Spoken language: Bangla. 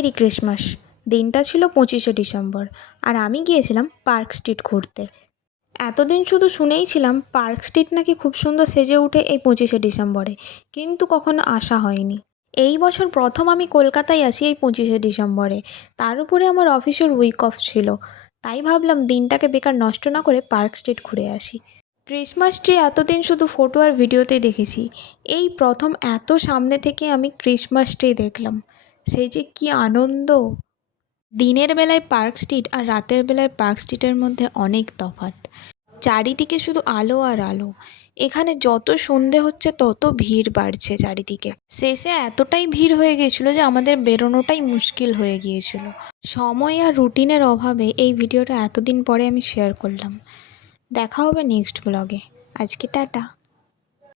Merry Christmas. দিনটা ছিল 25শে ডিসেম্বর, আর আমি গিয়েছিলাম পার্ক স্ট্রিট ঘুরতে। এতদিন শুধু শুনেই ছিলাম পার্ক স্ট্রিট নাকি খুব সুন্দর সেজে ওঠে এই 25শে ডিসেম্বরে, কিন্তু কখনো আসা হয়নি। এই বছর প্রথম আমি কলকাতায় আছি এই 25শে ডিসেম্বরে, তার উপরে আমার অফিসের উইক অফ ছিল। তাই ভাবলাম দিনটাকে বেকার নষ্ট না করে পার্ক স্ট্রিট ঘুরে আসি। ক্রিসমাস ট্রি এতদিন শুধু ফটো আর ভিডিওতেই দেখেছি, এই প্রথম এত সামনে থেকে আমি ক্রিসমাস ট্রি দেখলাম। সেই যে কী আনন্দ! দিনের বেলায় পার্ক স্ট্রিট আর রাতের বেলায় পার্ক স্ট্রিটের মধ্যে অনেক তফাৎ। চারিদিকে শুধু আলো আর আলো। এখানে যত সন্ধে হচ্ছে তত ভিড় বাড়ছে চারিদিকে। শেষে এতটাই ভিড় হয়ে গিয়েছিল যে আমাদের বেরোনোটাই মুশকিল হয়ে গিয়েছিল। সময় আর রুটিনের অভাবে এই ভিডিওটা এতদিন পরে আমি শেয়ার করলাম। দেখা হবে নেক্সট ব্লগে। আজকে টাটা।